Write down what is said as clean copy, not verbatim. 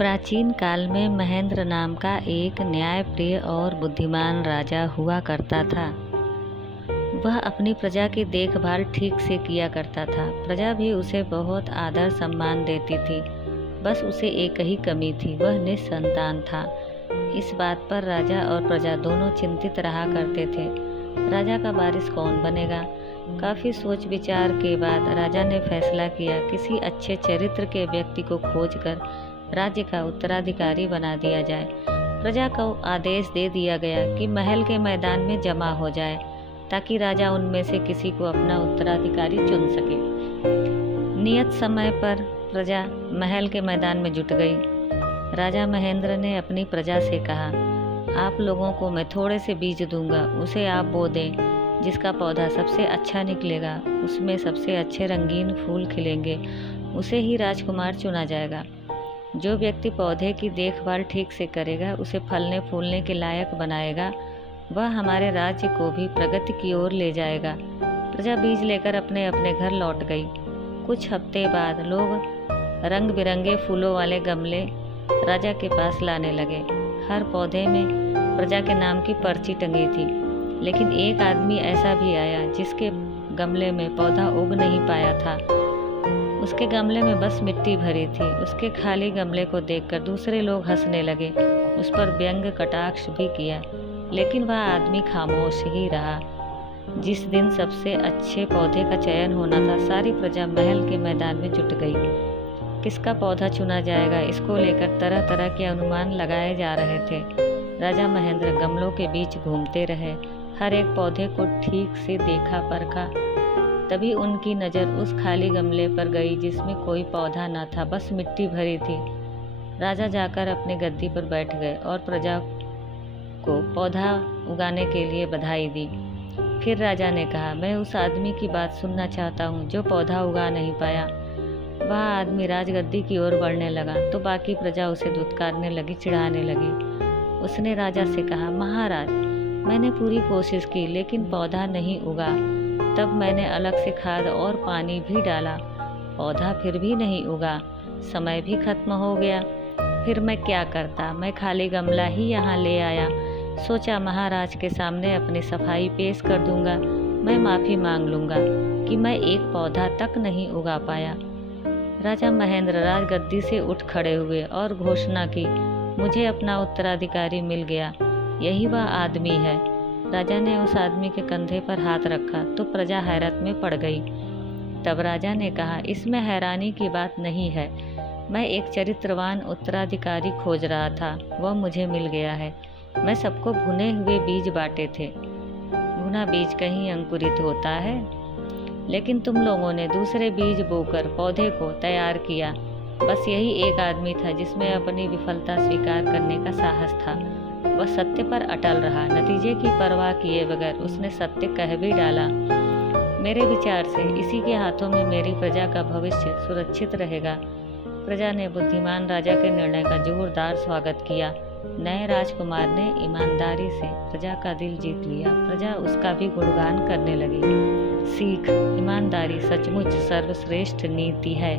प्राचीन काल में महेंद्र नाम का एक न्यायप्रिय और बुद्धिमान राजा हुआ करता था। वह अपनी प्रजा की देखभाल ठीक से किया करता था। प्रजा भी उसे बहुत आदर सम्मान देती थी। बस उसे एक ही कमी थी, वह निसंतान था। इस बात पर राजा और प्रजा दोनों चिंतित रहा करते थे। राजा का वारिस कौन बनेगा? काफ़ी सोच विचार के बाद राजा ने फैसला किया किसी अच्छे चरित्र के व्यक्ति को खोजकर राज्य का उत्तराधिकारी बना दिया जाए। प्रजा को आदेश दे दिया गया कि महल के मैदान में जमा हो जाए ताकि राजा उनमें से किसी को अपना उत्तराधिकारी चुन सके। नियत समय पर प्रजा महल के मैदान में जुट गई। राजा महेंद्र ने अपनी प्रजा से कहा, आप लोगों को मैं थोड़े से बीज दूंगा, उसे आप बो दें। जिसका पौधा सबसे अच्छा निकलेगा, उसमें सबसे अच्छे रंगीन फूल खिलेंगे, उसे ही राजकुमार चुना जाएगा। जो व्यक्ति पौधे की देखभाल ठीक से करेगा, उसे फलने फूलने के लायक बनाएगा, वह हमारे राज्य को भी प्रगति की ओर ले जाएगा। प्रजा बीज लेकर अपने अपने घर लौट गई। कुछ हफ्ते बाद लोग रंग बिरंगे फूलों वाले गमले राजा के पास लाने लगे। हर पौधे में प्रजा के नाम की पर्ची टंगी थी, लेकिन एक आदमी ऐसा भी आया जिसके गमले में पौधा उग नहीं पाया था। उसके गमले में बस मिट्टी भरी थी। उसके खाली गमले को देखकर दूसरे लोग हंसने लगे, उस पर व्यंग कटाक्ष भी किया, लेकिन वह आदमी खामोश ही रहा। जिस दिन सबसे अच्छे पौधे का चयन होना था, सारी प्रजा महल के मैदान में जुट गई। किसका पौधा चुना जाएगा, इसको लेकर तरह तरह के अनुमान लगाए जा रहे थे। राजा महेंद्र गमलों के बीच घूमते रहे, हर एक पौधे को ठीक से देखा परखा। तभी उनकी नज़र उस खाली गमले पर गई जिसमें कोई पौधा न था, बस मिट्टी भरी थी। राजा जाकर अपनी गद्दी पर बैठ गए और प्रजा को पौधा उगाने के लिए बधाई दी। फिर राजा ने कहा, मैं उस आदमी की बात सुनना चाहता हूँ जो पौधा उगा नहीं पाया। वह आदमी राजगद्दी की ओर बढ़ने लगा तो बाकी प्रजा उसे धुतकारने लगी, चिढ़ाने लगी। उसने राजा से कहा, महाराज, मैंने पूरी कोशिश की लेकिन पौधा नहीं उगा। तब मैंने अलग से खाद और पानी भी डाला, पौधा फिर भी नहीं उगा। समय भी खत्म हो गया। फिर मैं क्या करता? मैं खाली गमला ही यहाँ ले आया। सोचा महाराज के सामने अपनी सफाई पेश कर दूंगा। मैं माफ़ी मांग लूँगा कि मैं एक पौधा तक नहीं उगा पाया। राजा महेंद्र राजगद्दी से उठ खड़े हुए और घोषणा की, मुझे अपना उत्तराधिकारी मिल गया, यही वह आदमी है। राजा ने उस आदमी के कंधे पर हाथ रखा तो प्रजा हैरत में पड़ गई। तब राजा ने कहा, इसमें हैरानी की बात नहीं है। मैं एक चरित्रवान उत्तराधिकारी खोज रहा था, वह मुझे मिल गया है। मैं सबको भुने हुए बीज बांटे थे। भुना बीज कहीं अंकुरित होता है? लेकिन तुम लोगों ने दूसरे बीज बोकर पौधे को तैयार किया। बस यही एक आदमी था जिसमें अपनी विफलता स्वीकार करने का साहस था। वह सत्य पर अटल रहा। नतीजे की परवाह किए बगैर उसने सत्य कह भी डाला। मेरे विचार से इसी के हाथों में मेरी प्रजा का भविष्य सुरक्षित रहेगा। प्रजा ने बुद्धिमान राजा के निर्णय का जोरदार स्वागत किया। नए राजकुमार ने ईमानदारी से प्रजा का दिल जीत लिया। प्रजा उसका भी गुणगान करने लगी। सीख, ईमानदारी सचमुच सर्वश्रेष्ठ नीति है।